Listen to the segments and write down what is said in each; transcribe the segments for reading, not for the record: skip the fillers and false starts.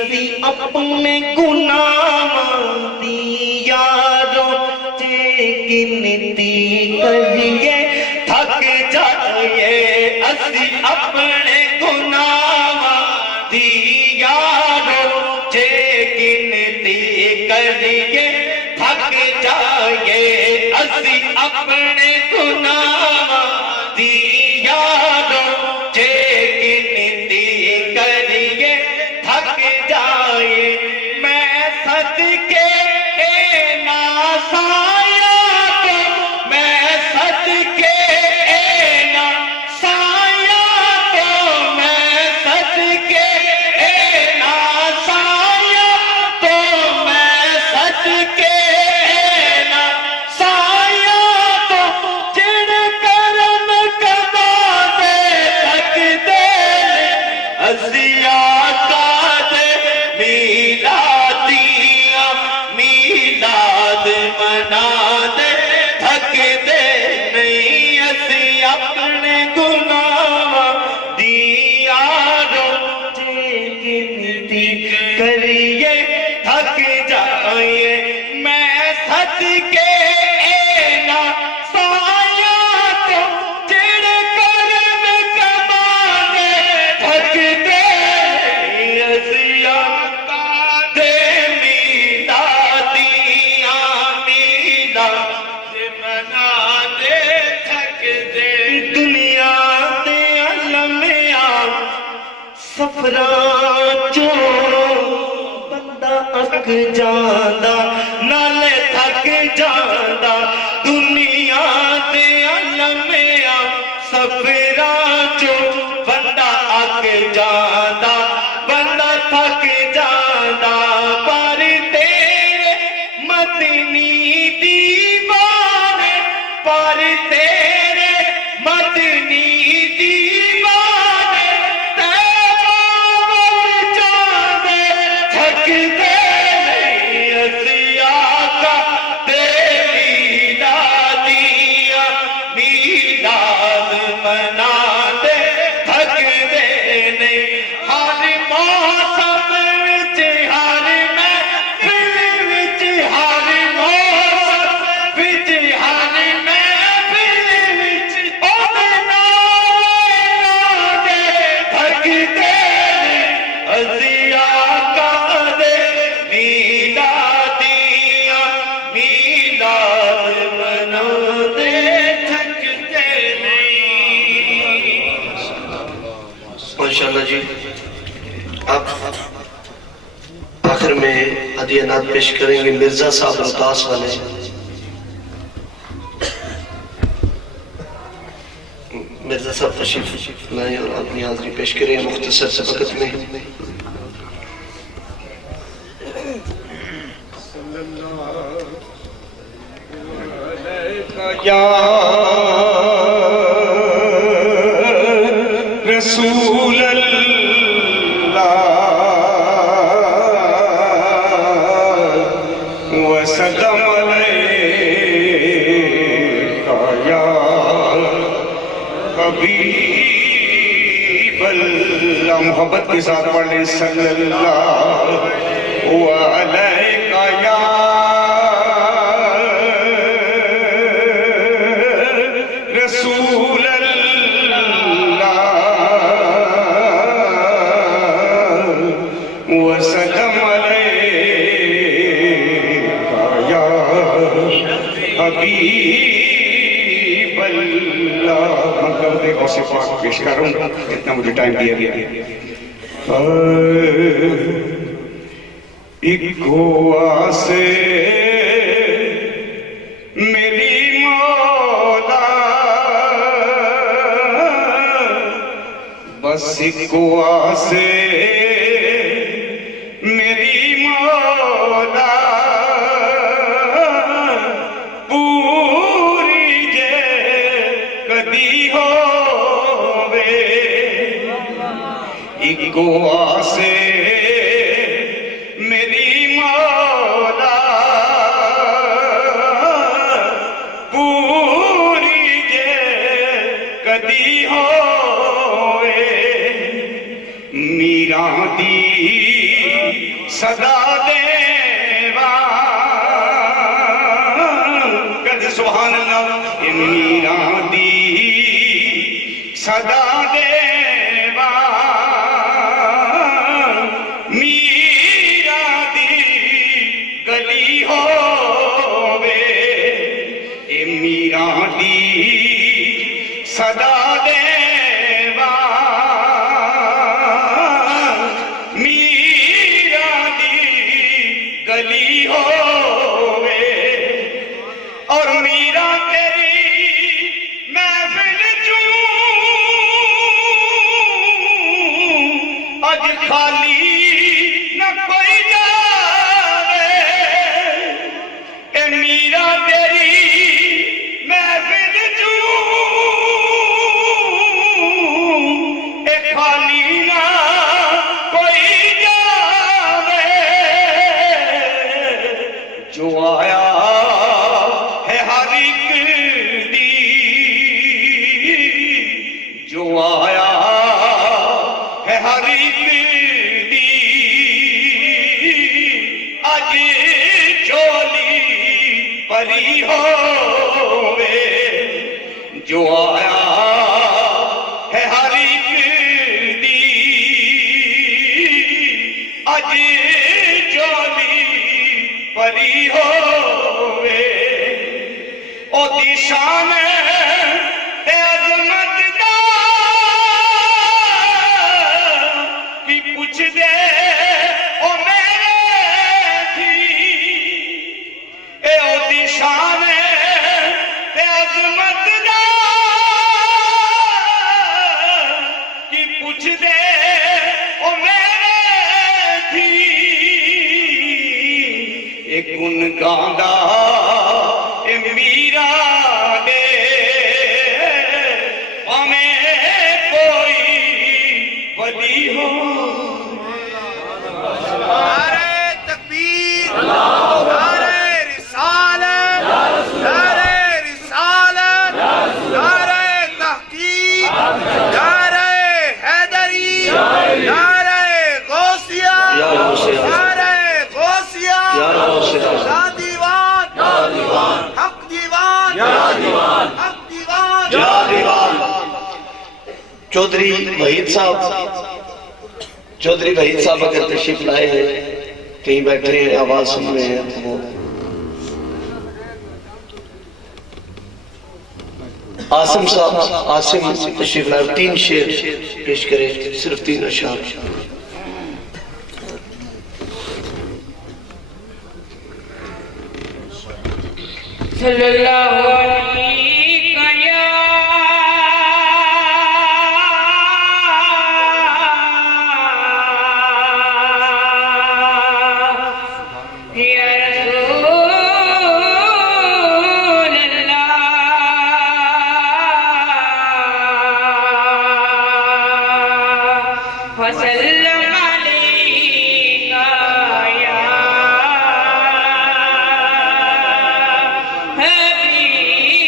اسی اپنے گناہ دی یاروں گنتی کریے تھک جائیے اسی اپنے گناہ دی یاروں گنتی کریے تھک جائیے اسی اپنے گناہ دی یاروں گنتی کریے تھک جائیے میں صدقے ناسایا تو میں صدقے ناسایا تو میں صدقے ناسایا تو میں صدقے ناسایا تو جن کرم کما دے تک دے ازیا کا دے میلادیاں میلاد منا دے تھک دے نہیں اسی اپنے گناہ دی یاروں گنتی کریے تھک جائیے میں صدقے ناسایا تو جن کرم کما دے تھک دے ازیا کا دے میلادیاں میلاد منا دے تھک دے دنیا دے علمیاں سفراں چوں بندہ اک جاندا نالے تھک جاندا دنیا دے علمیاں سفراں چوں بندہ اک جاندا بندہ تھک جاندا پر تیرے مدنی دیوانے پر تیرے مدنی دیوانے تیرے جانے تھک دے نہیں اسی آقا دے میلادیاں میلاد منا دے تھک دے نہیں ہر موسم وچ ہر محفل وچ ہر موسم وچ ہر محفل وچ اودے نام دے تھک دے اسی آقا دے میلادیاں میلاد منا دے تھک دے نہیں ماشاءاللہ جی آپ آخر میں ہدیہ نعت پیش کریں گے مرزا صاحب روہتاس والے مرزا صاحب تشریف لائیں اور اپنی حاضری پیش کریں مختصر سے وقت میں یا رسول اللہ وسلم علیکہ یا حبیب اللہ محبت کے ساتھ پڑھ لیں صلی اللہ علیکہ یا رسول اللہ وسلم علیکہ یا حبیب اللہ مطلب دیکھو سے پاک پیش کروں اتنا مجھے ٹائم دیا گیا ایک گوا سے میری مولا بس ایک گوا سے میری مولا پوری جے کدی ہووے ایک گوا سے میری مولا پوری جے کدی ہووے میرا صدا دیوا کد سبحان اللہ اے میرا دی صدا دیوا میرا دی گلی ہووے اے میرا دی صدا دیوا میرا دی گلی ہووے اور میرا تیری محفل چوں اج خالی نہ کوئی جاوے اے میرا تیری محفل چوں اے خالی نہ کوئی جاوے جو آیا ہے ہر ایک دی جو آیا ہے ہر ایک دی اج چولی پری ہووے جو آیا ہے ہر ایک دی اج چولی پری ہووے او دی شان تے عظمت دا کی پوچھ دے او میرے تھی اے او دی شان تے عظمت دا کی پوچھ دے او میرے تھی اے گن گاندا اے میرا دے ہمیں کوئی ولی ہو نعرہ تکبیر، نعرہ رسالت، نعرہ رسالت، نعرہ تحقیق، نعرہ حیدری، نعرہ غوثیہ، یا غوثیہ، نعرہ غوثیہ، یا غوثیہ، یا دیوان، حق دیوان، حق دیوان، یا دیوان۔ چودھری وحید صاحب اگر تشریف لائے ہیں کہیں بیٹھے ہیں آواز سن رہے ہیں تو وہ عاصم تشریف لائے 3 شعر پیش کریں صرف 3 اشعار صلی اللہ علیہ وسلم علیکہ یا حبیب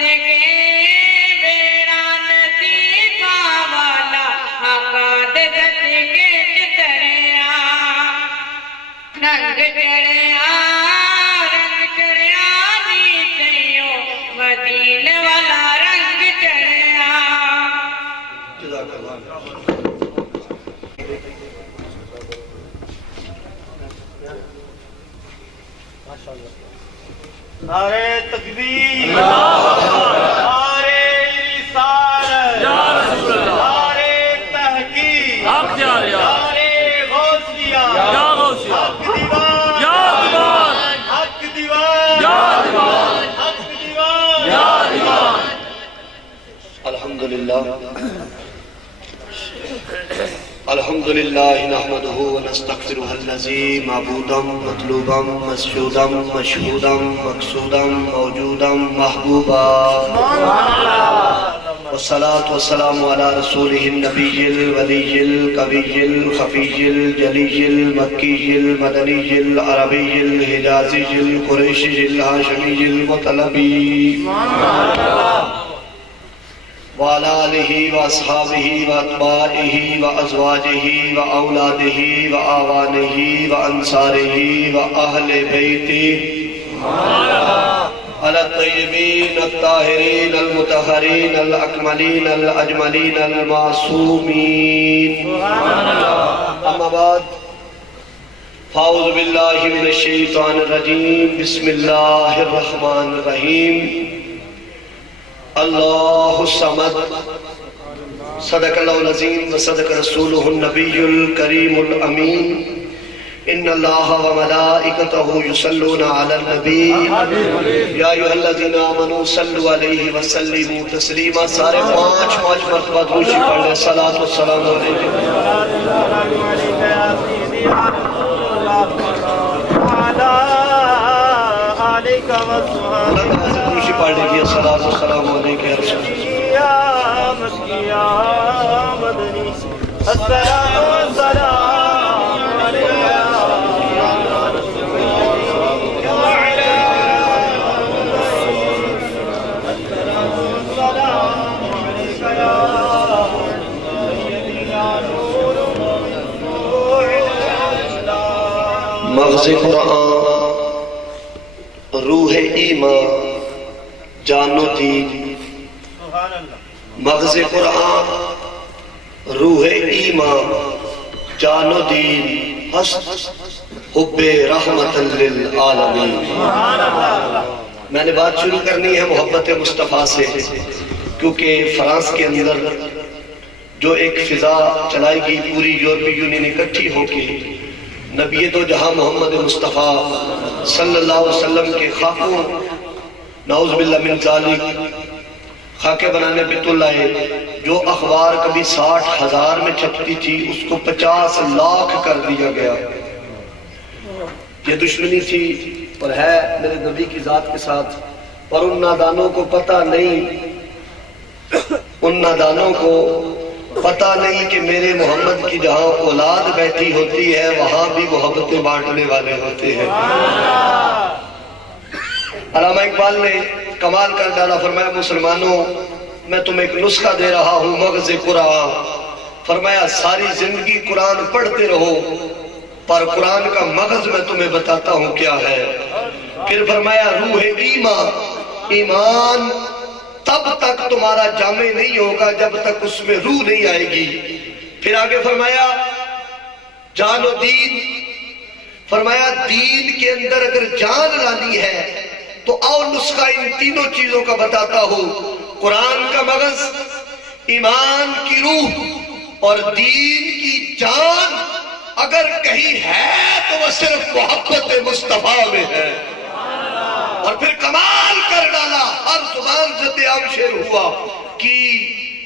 کے ویران دیتا والا آقاد دت کے چتریا رنگ چڑیا نیچیوں مدین والا رنگ چڑیا جزاک اللہ نعرہ تکبیر نعرہ رسالت نعرہ تحقیق نعرہ غوثیہ حق دیوان حق دیوان حق دیوان الحمدللہ نحمده ونستغفره الذي معبودا مطلوبا مسجودا مشهودا مقصودا موجودا محبوبا والصلاة والسلام على رسوله النبي الولي القوي الخفي الجلي المكي المدني العربي الحجازي القريشي الهاشمي المطلبي وعلى آلہ واصحابہ واتباعہ وازواجہ واولادہ واعوانہ وانصارہ واہل بیتہ الطیبین الطاہرین المطہرین الاکملین الاجملین المعصومین اما بعد فاعوذ باللہ من الشیطان الرجیم بسم اللہ الرحمن الرحیم اللہ الصمد صدق اللہ العظیم وصدق رسولہ النبی الکریم الامین ان اللہ وملائکتہ یصلون علی النبی یا ایھا الذین آمنوا صلوا علیہ وسلموا تسلیما سارے پانچ مرتبہ درود پڑھ لیں صلاۃ والسلام درود پڑھ لیجیے صلاۃ والسلام علیکہ یا رسول مغز قرآن روح ایمان جان و دین مغز قرآن روح ایمان جان و دین ہست حب رحمت للعالمین میں نے بات شروع کرنی ہے محبت مصطفیٰ سے کیونکہ فرانس کے اندر جو ایک فضا چلائی گئی پوری یورپی یونین اکٹھی ہو کے نبی دو جہاں محمد مصطفیٰ صلی اللہ علیہ وسلم کے خاکوں نعوذ باللہ من ذالک خاکے بنانے بیت اللہ جو اخبار کبھی 60,000 میں چھپتی تھی اس کو 50 لاکھ کر دیا گیا یہ دشمنی تھی اور ہے میرے نبی کی ذات کے ساتھ اور ان نادانوں کو پتہ نہیں کہ میرے محمد کی جہاں اولاد بیٹھی ہوتی ہے وہاں بھی محبتیں بانٹنے والے ہوتے ہیں علامہ اقبال نے کمال کر ڈالا فرمایا مسلمانوں میں تمہیں ایک نسخہ دے رہا ہوں مغز قرآن فرمایا ساری زندگی قرآن پڑھتے رہو پر قرآن کا مغز میں تمہیں بتاتا ہوں کیا ہے پھر فرمایا روح ایمان تب تک تمہارا جامع نہیں ہوگا جب تک اس میں روح نہیں آئے گی پھر آگے فرمایا جان و دین فرمایا دین کے اندر اگر جان لانی ہے تو آؤ نسخہ ان تینوں چیزوں کا بتاتا ہوں قرآن کا مغز ایمان کی روح اور دین کی جان اگر کہیں ہے تو وہ صرف محبت مصطفیٰ میں ہے اور پھر کمال کر ڈالا ہر زبان سے تیام شیر ہوا کہ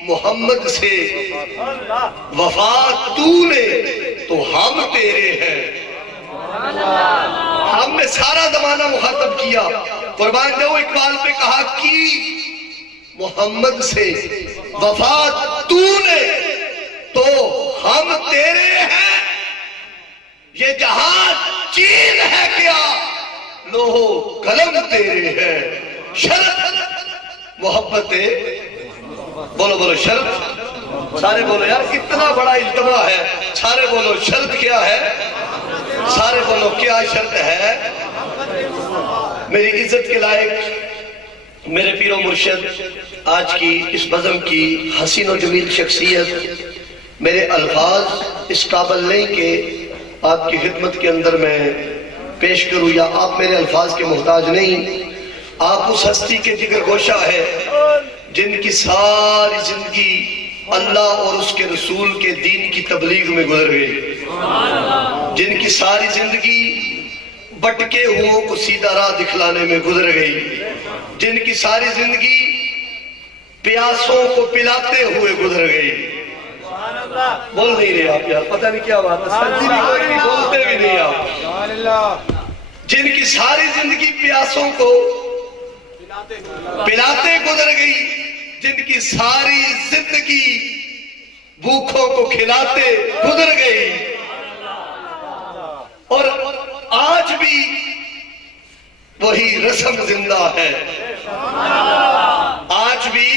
محمد سے وفا تو نے تو ہم تیرے ہیں ہم نے سارا زمانہ مخاطب کیا قربان جاؤ اقبال پہ کہا کہ محمد سے وفا تو نے تو ہم تیرے ہیں یہ جہاں چین ہے کیا لوہو قلم تیرے ہیں شرط محبت بولو بولو شرط، سارے بولو یار اتنا بڑا اجتماع ہے، سارے بولو شرط کیا ہے، سارے بولو کیا شرط ہے؟ میری عزت کے لائق میرے پیر و مرشد، آج کی اس بزم کی حسین و جمیل شخصیت، میرے الفاظ اس قابل نہیں کہ آپ کی خدمت کے اندر میں پیش کروں، یا آپ میرے الفاظ کے محتاج نہیں، آپ اس ہستی کے جگر گوشہ ہے جن کی ساری زندگی اللہ اور اس کے رسول کے دین کی تبلیغ میں گزر گئی، جن کی ساری زندگی بٹکے ہوں کو سیدھا راہ دکھلانے میں گزر گئی، جن کی ساری زندگی پیاسوں کو پلاتے ہوئے گزر گئی۔ بول نہیں رہے آپ یار، پتہ نہیں کیا بات ہے، سچی بھی کوئی نہیں، بولتے بھی نہیں آپ۔ جن کی ساری زندگی پیاسوں کو پلاتے گزر گئی، جن کی ساری زندگی بھوکوں کو کھلاتے گزر گئی، اور آج بھی وہی رسم زندہ ہے، آج بھی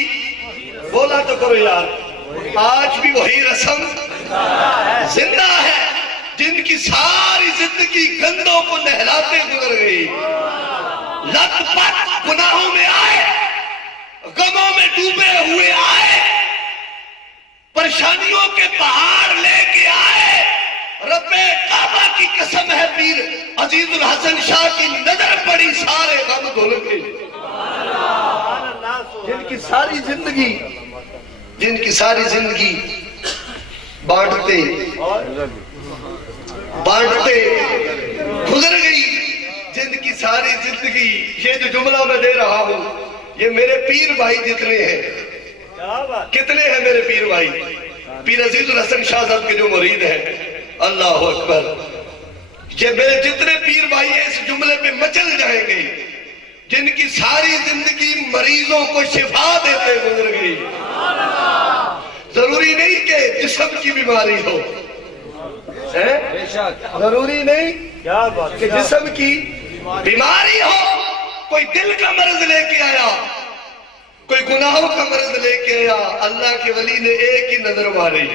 بولا تو کرو یار، آج بھی وہی رسم زندہ ہے، جن کی ساری زندگی گندوں کو نہلاتے گزر گئی، لت پت گناہوں میں آئے، غموں میں ڈوبے ہوئے آئے، پریشانیوں کے پہاڑ لے کے آئے، رب کعبہ کی قسم ہے پیر عزیز الحسن شاہ کی نظر پڑی سارے غم دھل گئے، جن کی ساری زندگی بانٹتے گزر گئی، جن کی ساری زندگی، یہ جو جملہ میں دے رہا ہوں یہ میرے پیر بھائی جتنے ہیں، کتنے ہیں میرے پیر بھائی؟ پیر عزیز الحسن شاہ صاحب کے جو مرید ہیں، اللہ اکبر، یہ میرے جتنے پیر بھائی ہیں اس جملے پہ مچل جائیں گے، جن کی ساری زندگی مریضوں کو شفا دیتے گزر گئی، ضروری نہیں کہ جسم کی بیماری ہو، ضروری نہیں کہ جسم کی بیماری ہو، کوئی دل کا مرض لے کے آیا، کوئی گناہوں کا مرض لے کے آیا، اللہ کے ولی نے ایک ہی نظر ماری،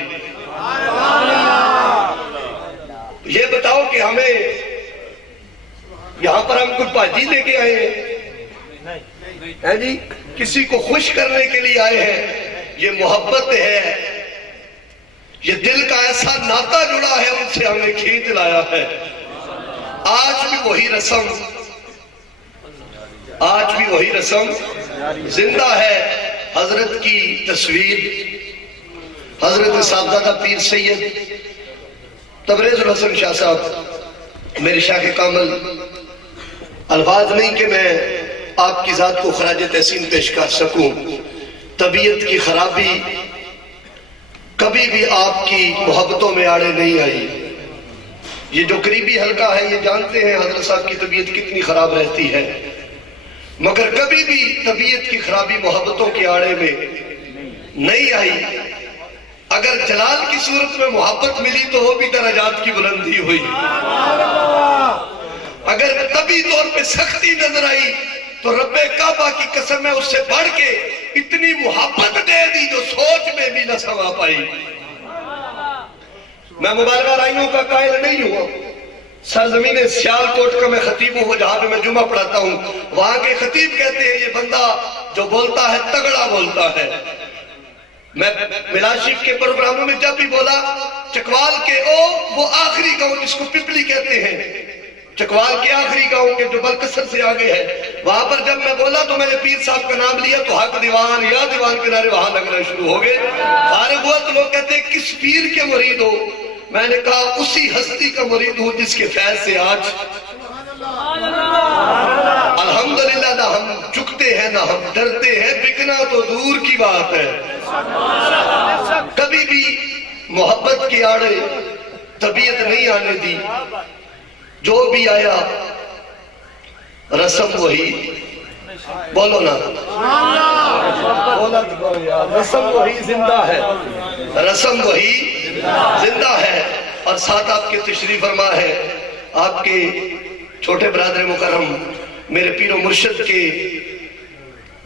یہ بتاؤ کہ ہمیں یہاں پر ہم کوئی بھاجی لے کے آئے ہیں جی، کسی کو خوش کرنے کے لیے آئے ہیں، یہ محبت ہے، یہ دل کا ایسا ناتا جڑا ہے، ان سے ہمیں کھینچ لایا ہے۔ آج بھی وہی رسم زندہ ہے۔ حضرت کی تصویر حضرت صاحبزادہ پیر سید تبریز الحسن شاہ صاحب، میرے شاہ کامل، الفاظ نہیں کہ میں آپ کی ذات کو خراج تحسین پیش کر سکوں، طبیعت کی خرابی کبھی بھی آپ کی محبتوں میں آڑے نہیں آئی، یہ جو قریبی حلقہ ہے یہ جانتے ہیں حضرت صاحب کی طبیعت کتنی خراب رہتی ہے، مگر کبھی بھی طبیعت کی خرابی محبتوں کے آڑے میں نہیں آئی۔ اگر جلال کی صورت میں محبت ملی تو وہ بھی درجات کی بلندی ہوئی، اگر طبی طور پہ سختی نظر آئی تو رب کعبہ کی قسم ہے اس سے بڑھ کے اتنی محبت دے دی جو سوچ میں بھی نہ سما پائی۔ میں مبالغہ رائیوں کا قائل نہیں ہوا، سرزمین سیالکوٹ کا میں خطیب ہوں، جہاں پہ میں جمعہ پڑھاتا ہوں، وہاں کے خطیب کہتے ہیں یہ بندہ جو بولتا ہے تگڑا بولتا ہے۔ میں ملاشف کے پروگراموں میں جب بھی بولا چکوال کے وہ آخری گاؤں جس کو پپلی کہتے ہیں، چکوال کے آخری گاؤں کے جو بلکسر سے آگے ہے، وہاں پر جب میں بولا تو میں نے پیر صاحب کا نام لیا تو حق دیوان یا دیوان کنارے وہاں لگنا شروع ہو گئے۔ فارغ ہوا تو لوگ کہتے ہیں کس پیر کے مرید ہو؟ میں نے کہا اسی ہستی کا مرید ہوں جس کے فیض سے آج الحمدللہ نہ ہم جھکتے ہیں نہ ہم ڈرتے ہیں، بکنا تو دور کی بات ہے۔ کبھی بھی محبت کی آڑے طبیعت نہیں آنے دی، جو بھی آیا رسم وہی، بولو نا، رسم وہی زندہ ہے، رسم وہی زندہ ہے۔ اور ساتھ آپ کے تشریف فرما ہے آپ کے چھوٹے برادر مکرم میرے پیر و مرشد کے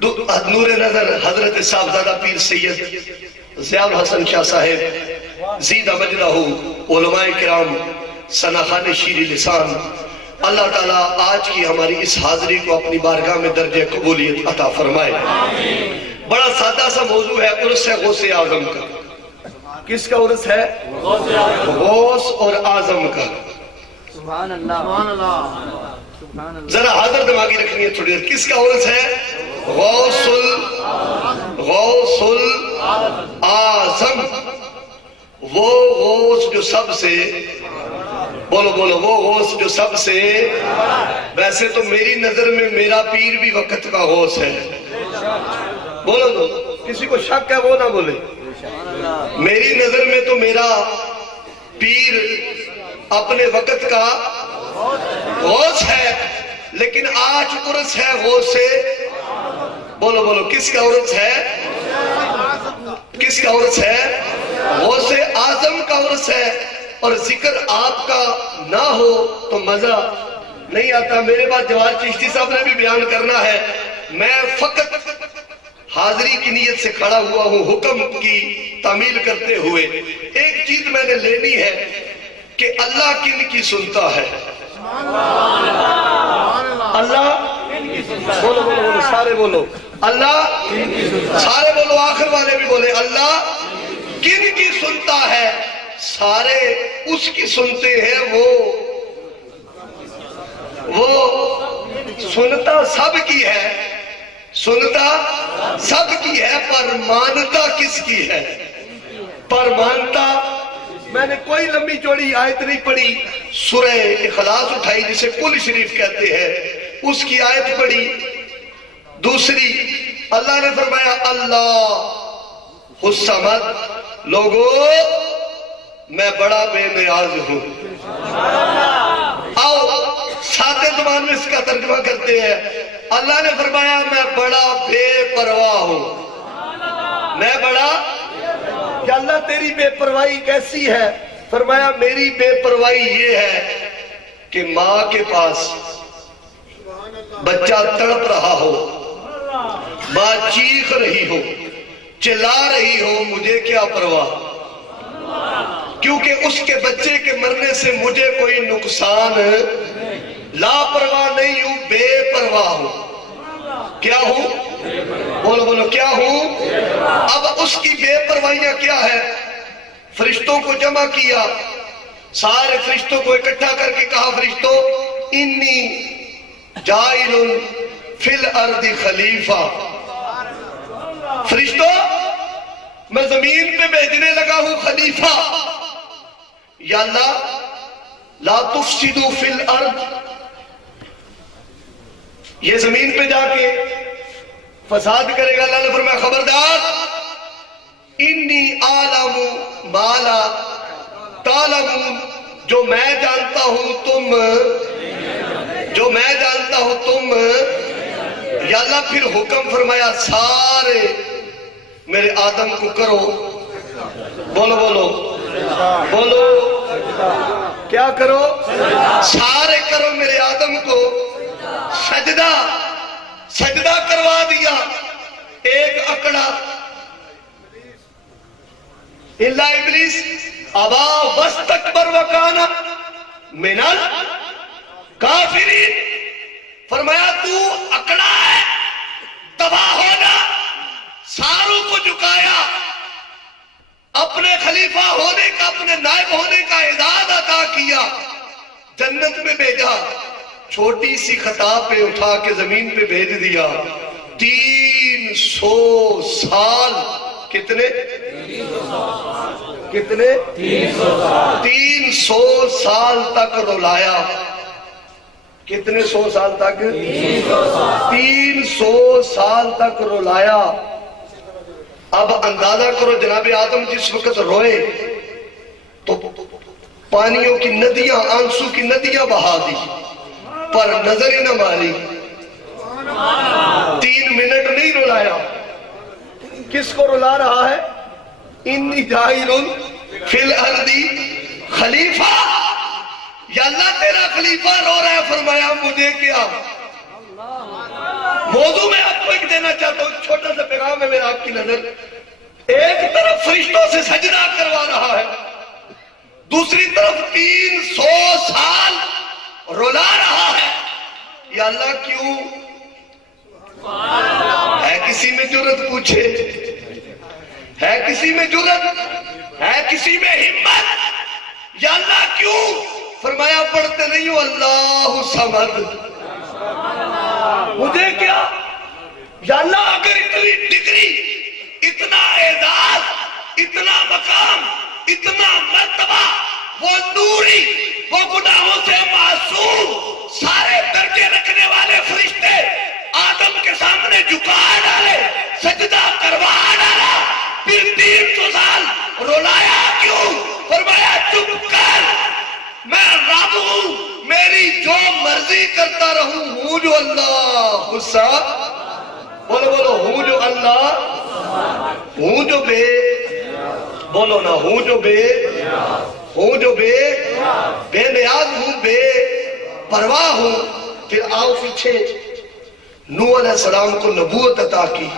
نور نظر حضرت صاحبزادہ پیر سید ضیاء الحسن شاہ صاحب زیدہ مجدہ علماء کرام ثناخان شیر لسان، اللہ تعالیٰ آج کی ہماری اس حاضری کو اپنی بارگاہ میں درجہ قبولیت عطا فرمائے۔ بڑا سادہ سا موضوع ہے، عرس ہے غوث اعظم کا۔ کس کا عرس ہے؟ غوث اور اعظم کا۔ ذرا حاضر دماغی رکھنی ہے تھوڑی دیر، کس کا عرس ہے؟ غوث الاعظم، وہ غوث جو سب سے، بولو وہ غوث جو سب سے، ویسے تو میری نظر میں میرا پیر بھی وقت کا غوث ہے، بولو دو، کسی کو شک ہے وہ نہ بولے۔ میری نظر میں تو میرا پیر اپنے وقت کا غوث ہے، لیکن آج عرس ہے غوث سے، بولو کس کا عرس ہے؟ کس کا عرس ہے؟ غوث اعظم کا عرس ہے، اور ذکر آپ کا نہ ہو تو مزہ نہیں آتا۔ میرے بعد جواد چشتی صاحب نے بھی بیان کرنا ہے، میں فقط حاضری کی نیت سے کھڑا ہوا ہوں حکم کی تعمیل کرتے ہوئے۔ ایک چیز میں نے لینی ہے کہ اللہ کن کی سنتا ہے؟ اللہ، بولو سارے بولو، اللہ سارے بولو، آخر والے بھی بولے، اللہ کن کی سنتا ہے؟ سارے اس کی سنتے ہیں، وہ سنتا سب کی ہے، سنتا سب کی ہے، پر مانتا کس کی ہے؟ پر مانتا، میں نے کوئی لمبی چوڑی آیت نہیں پڑھی، سورہ اخلاص اٹھائی جسے کل شریف کہتے ہیں، اس کی آیت پڑھی۔ دوسری اللہ نے فرمایا اللہ الصمد، لوگو میں بڑا بے نیاز ہوں۔ آؤ سادے زبان میں اس کا ترجمہ کرتے ہیں، اللہ نے فرمایا میں بڑا بے پرواہ ہوں، میں بڑا، کہ اللہ تیری بے پرواہی کیسی ہے؟ فرمایا میری بے پرواہی یہ ہے کہ ماں کے پاس بچہ تڑپ رہا ہو، ماں چیخ رہی ہو، چلا رہی ہو، مجھے کیا پرواہ، کیونکہ اس کے بچے کے مرنے سے مجھے کوئی نقصان، لاپرواہ نہیں ہوں، بے پرواہ ہوں۔ کیا ہوں؟ بولو کیا ہوں؟ اب اس کی بے پرواہیاں کیا ہے؟ فرشتوں کو جمع کیا، سارے فرشتوں کو اکٹھا کر کے کہا، فرشتوں انی جائل فی الارض خلیفہ، فرشتوں میں زمین پہ بھیجنے لگا ہوں خلیفہ، یا اللہ لا تفسدوا فی الارض، یہ زمین پہ جا کے فساد کرے گا۔ اللہ نے فرمایا خبردار، انی اعلم ما لا تعلمون، جو میں جانتا ہوں تم، جو میں جانتا ہوں تم، یا اللہ پھر حکم فرمایا سارے میرے آدم کو کرو، بولو کیا کرو؟ سارے کرو میرے آدم کو سجدہ کروا دیا، ایک اکڑا الا ابلیس ابا واستکبر وکان من الکافرین، فرمایا تو اکڑا ہے، تباہ ہونا، ساروں کو جھکایا، اپنے خلیفہ ہونے کا، اپنے نائب ہونے کا اعزاز عطا کیا، جنت میں بھیجا، چھوٹی سی خطا پہ اٹھا کے زمین پہ بھیج دیا۔ 300 سال، کتنے 300 سال تک رلایا، کتنے 100 سال تک؟ 300 سال تک رلایا۔ اب اندازہ کرو جناب آدم جس وقت روئے تو پانیوں کی ندیاں، آنسو کی ندیاں بہا دی، پر نظر ہی نہ ماری، 3 منٹ نہیں رلایا۔ کس کو رلا رہا ہے؟ انی جاعل فی الارض خلیفہ، یا اللہ تیرا خلیفہ رو رہا ہے، فرمایا مجھے کیا؟ موضوع میں آپ کو ایک دینا کرنا چاہتا ہوں, چھوٹا سا پیغام ہے میرا آپ کی نظر. ایک طرف فرشتوں سے سجدہ کروا رہا ہے, دوسری طرف 300 سال رولا رہا ہے. یا اللہ کیوں؟ ہے کسی میں جرت؟ پوچھے ہے کسی میں جرت؟ ہے کسی میں ہمت؟ یا اللہ کیوں؟ فرمایا پڑھتے نہیں ہو اللہ صمد. مجھے کیا یا اللہ, اگر اتنی ڈگری, اتنا اعزاز, اتنا مقام, اتنا مرتبہ, وہ نوری, وہ گناہوں سے معصوم, سارے درجے رکھنے والے فرشتے آدم کے سامنے جھکا ڈالے, سجدہ کروا ڈالا, پھر 300 سال رولایا کیوں؟ فرمایا چپ کر, میں رب ہوں, میری جو مرضی کرتا رہوں, ہوں جو اللہ غصہ. بولو بولو, ہوں جو اللہ, ہوں جو بے, بولو نا, ہوں جو بے, ہوں جو بے نیاز ہوں, بے پرواہ ہوں. پھر آؤ پیچھے, نوح علیہ السلام کو نبوت عطا کی.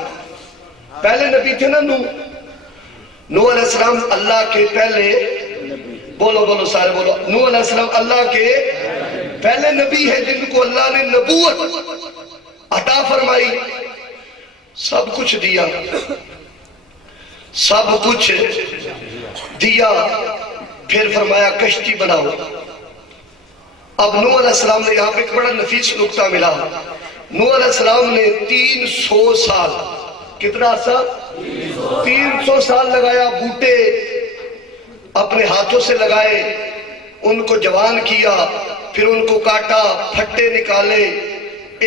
پہلے نبی تھے نا نوح علیہ السلام اللہ کے پہلے, بولو بولو سارے بولو, نوح علیہ السلام اللہ کے پہلے نبی ہیں جن کو اللہ نے نبوت عطا فرمائی. سب کچھ دیا, سب کچھ دیا, پھر فرمایا کشتی بناؤ. اب نوح علیہ السلام نے یہاں پہ ایک بڑا نفیس نکتہ ملا. نوح علیہ السلام نے 300 سال, کتنا عرصہ؟ 300 سال لگایا. بوٹے اپنے ہاتھوں سے لگائے, ان کو جوان کیا, پھر ان کو کاٹا, پھٹے نکالے,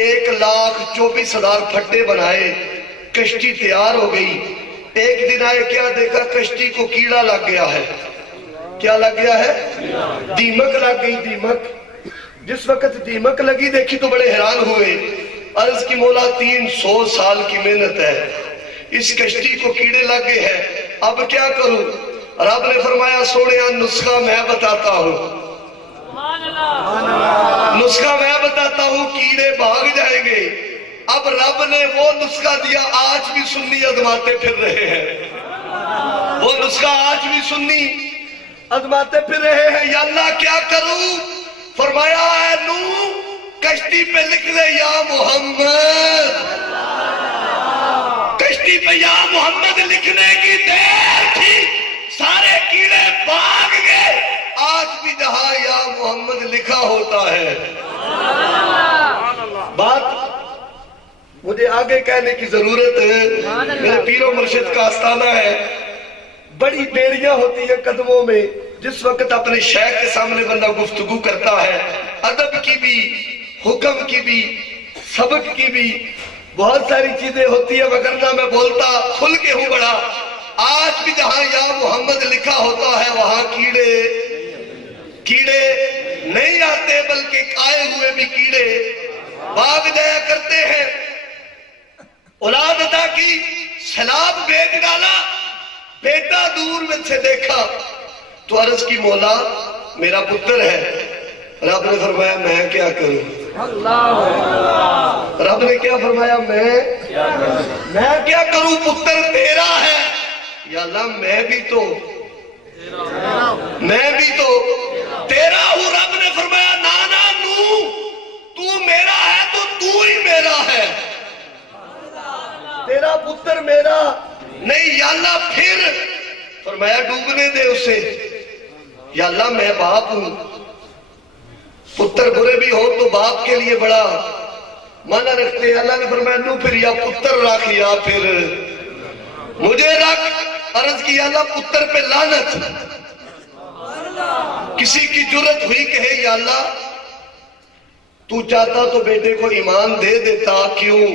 1,24,000 پھٹے بنائے, کشتی تیار ہو گئی. ایک دن آئے, کیا دیکھا؟ کشتی کو کیڑا لگ گیا ہے. کیا لگ گیا ہے؟ دیمک لگ گئی. دیمک, جس وقت دیمک لگی دیکھی تو بڑے حیران ہوئے. عرض کی مولا 300 سال کی محنت ہے, اس کشتی کو کیڑے لگ گئے ہیں, اب کیا کروں؟ رب نے فرمایا سوڑیا نسخہ میں بتاتا ہوں, نسخہ میں بتاتا ہوں, کیڑے بھاگ جائیں گے. اب رب نے وہ نسخہ دیا, آج بھی سنی ازماتے پھر رہے ہیں. وہ نسخہ آج بھی سنی ازماتے پھر رہے ہیں. یا اللہ کیا کروں؟ فرمایا اے نوح, کشتی پہ لکھ دے یا محمد. کشتی پہ یا محمد لکھنے کی دیر تھی, سارے کیڑے بھاگ گئے. آج بھی جہاں یا محمد لکھا ہوتا ہے. بات مجھے آگے کہنے کی ضرورت ہے, میرے پیر و مرشد کا آستانہ ہے. بڑی دیریاں ہوتی ہیں قدموں میں, جس وقت اپنے شیخ کے سامنے بندہ گفتگو کرتا ہے, ادب کی بھی, حکم کی بھی, سبق کی بھی بہت ساری چیزیں ہوتی ہیں, وگرنہ میں بولتا کھل کے ہوں بڑا. آج بھی جہاں یا محمد لکھا ہوتا ہے وہاں کیڑے نہیں آتے, بلکہ آئے ہوئے بھی کیڑے بھاگ جایا کرتے ہیں. اولاد عطا کی, سیلاب بیچ ڈالا, بیٹا دور میں سے دیکھا تو عرض کی مولا میرا پتر ہے. رب نے فرمایا میں کیا کروں؟ رب نے کیا فرمایا؟ میں کیا کروں؟ پتر تیرا ہے. یا اللہ میں بھی تو تیرا ہوں. رب نے فرمایا نانا نوح, تو میرا ہے تو تو ہی میرا ہے, تیرا پتر میرا نہیں. یا اللہ پھر فرمایا ڈوبنے دے اسے. یا اللہ میں باپ ہوں, پتر برے بھی ہو تو باپ کے لیے بڑا معنی رکھتے ہیں. اللہ نے فرمایا نو پھر یا پتر رکھ یا پھر مجھے رکھ. عرض کی یا اللہ پتر پہ لعنت. کسی کی جرت ہوئی کہے یا اللہ تو چاہتا تو بیٹے کو ایمان دے دیتا, کیوں؟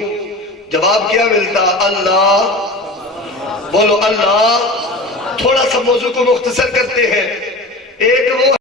جواب کیا ملتا؟ اللہ. بولو اللہ. تھوڑا سا موضوع کو مختصر کرتے ہیں. ایک وہ